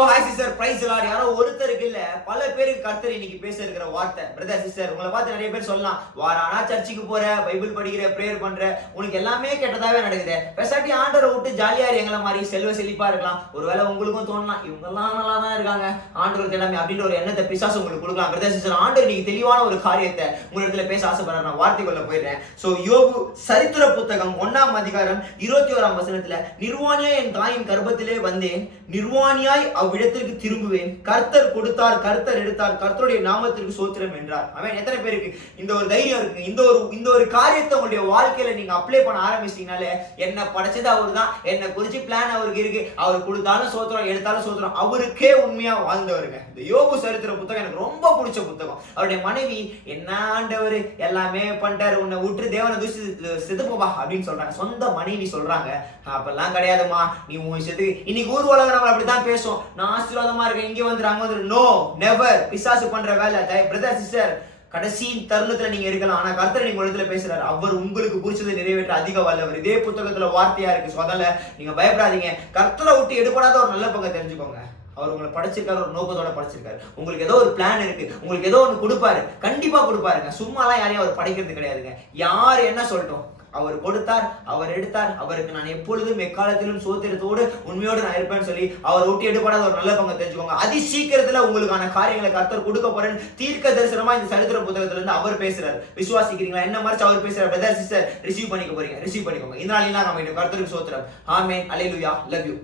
よ。ஹாய் sister praise Lord யாரோ ஒருத்தருக்கு இல்ல பல பேருக்கு கர்த்தர் இன்னைக்கு பேச இருக்கிற வார்த்தை. பிரதர் சிஸ்டர் உங்களை பார்த்து நிறைய பேர் சொல்லலாம். வாரானா சர்ச்சுக்கு போற பைபிள் படிக்கிற பிரேயர் பண்ற உனக்கு எல்லாமே கெட்டதாவே நடக்குது. பெசாட்டி ஆண்டரை விட்டு ஜாலியா எங்களை மாதிரி செல்வ செழிப்பா இருக்கலாம். ஒருவேளை உங்களுக்கும் தோணலாம். இவங்க எல்லாம் நல்லா தான் இருக்காங்க. ஆண்டவர் எல்லாமே அப்படின்ற ஒரு எண்ணத்தை பிசாசு உங்களுக்கு கொடுக்கலாம். பிரதர் சிஸ்டர் ஆண்டவர் இன்னைக்கு தெளிவான ஒரு காரியத்தை உங்களிடத்துல பேச ஆசைப்படுற நான் வார்த்தைக்குள்ள போயிடுறேன். சோ யோபு சரித்திர புத்தகம் ஒன்னாம் அதிகாரம் இருபத்தி ஓராம் வசனத்துல நிர்வாணியா என் தாயின் கர்ப்பத்திலே வந்தேன். நிர்வாணியாய் இடத்திற்கு திரும்புவேன். கர்த்தர் கொடுத்தார் கர்த்தர் எடுத்தார் கர்த்தருடைய நாமத்திற்கு சோத்திரம் என்றார். அவன் எத்தனை பேருக்கு இந்த ஒரு தைரியம் இருக்கு. இந்த ஒரு இந்த ஒரு காரியத்தை உங்களுடைய வாழ்க்கையில நீங்க அப்ளை பண்ண ஆரம்பிச்சிட்டீங்கனாலே என்ன படைச்சது அவர் தான் என்ன குறிச்சு பிளான் அவருக்கு இருக்கு. அவர் கொடுத்தாலும் சோத்திரம் எடுத்தாலும் சோத்திரம். அவருக்கே உண்மையா வாழ்ந்தவருங்க. இந்த யோபு சரித்திர புத்தகம் எனக்கு ரொம்ப பிடிச்ச புத்தகம். அவருடைய மனைவி என்ன ஆண்டவர் எல்லாமே பண்ணிட்டாரு. உன்னை விட்டு தேவனை தூசி செத்து அப்படின்னு சொல்றாங்க. சொந்த மனைவி சொல்றாங்க அப்பெல்லாம் கிடையாதுமா நீ உன் செத்து இன்னைக்கு ஊர் உலகம் நம்ம அப்படிதான் பேசும் நான் ஆசீர்வாதமா இருக்க இங்க வந்துரு அங்க வந்துரு நோ நெவர் பிசாசு பண்ற வேலை பிரதர் சிஸ்டர் கடைசி தருணத்துல நீங்க இருக்கலாம். ஆனா கர்த்தர் நீங்க இடத்துல பேசுறாரு. அவர் உங்களுக்கு குறிச்சதை நிறைவேற்ற அதிக வல்லவர். இதே புத்தகத்துல வார்த்தையா இருக்கு. ஸோ அதனால நீங்க பயப்படாதீங்க. கர்த்தரை விட்டு எடுபடாத ஒரு நல்ல பங்கை தெரிஞ்சுக்கோங்க. அவர் உங்களை படைச்சிருக்காரு ஒரு நோக்கத்தோட படைச்சிருக்காரு. உங்களுக்கு ஏதோ ஒரு பிளான் இருக்கு. உங்களுக்கு ஏதோ ஒன்று கொடுப்பாரு. கண்டிப்பா கொடுப்பாருங்க. சும்மாலாம் யாரையும் அவர் படைக்கிறது கிடையாதுங்க. யார் என்ன சொல்லட்டும்? அவர் கொடுத்தார் அவர் எடுத்தார். அவருக்கு நான் எப்பொழுதும் எக்காலத்திலும் சோத்திரத்தோடு உண்மையோடு நான் இருப்பேன்னு சொல்லி அவர் விட்டு எடுப்படாத ஒரு நல்ல பங்கு தெரிஞ்சுக்கோங்க. அதி சீக்கிரத்துல உங்களுக்கான காரியங்களை கர்த்தர் கொடுக்க போறேன்னு தீர்க்க தரிசனமா இந்த சரித்திர புத்தகத்துல இருந்து அவர் பேசுறாரு. விசுவாசிக்கிறீங்களா? என்ன மாதிரி அவர் பேசுறாரு? பிரதர் சிஸ்டர் ரிசீவ் பண்ணிக்க போறீங்க. ரிசீவ் பண்ணிக்கோங்க. இதனால நம்ம கர்த்தருக்கு சோத்திரம். ஆமே அலைலுயா லவ் யூ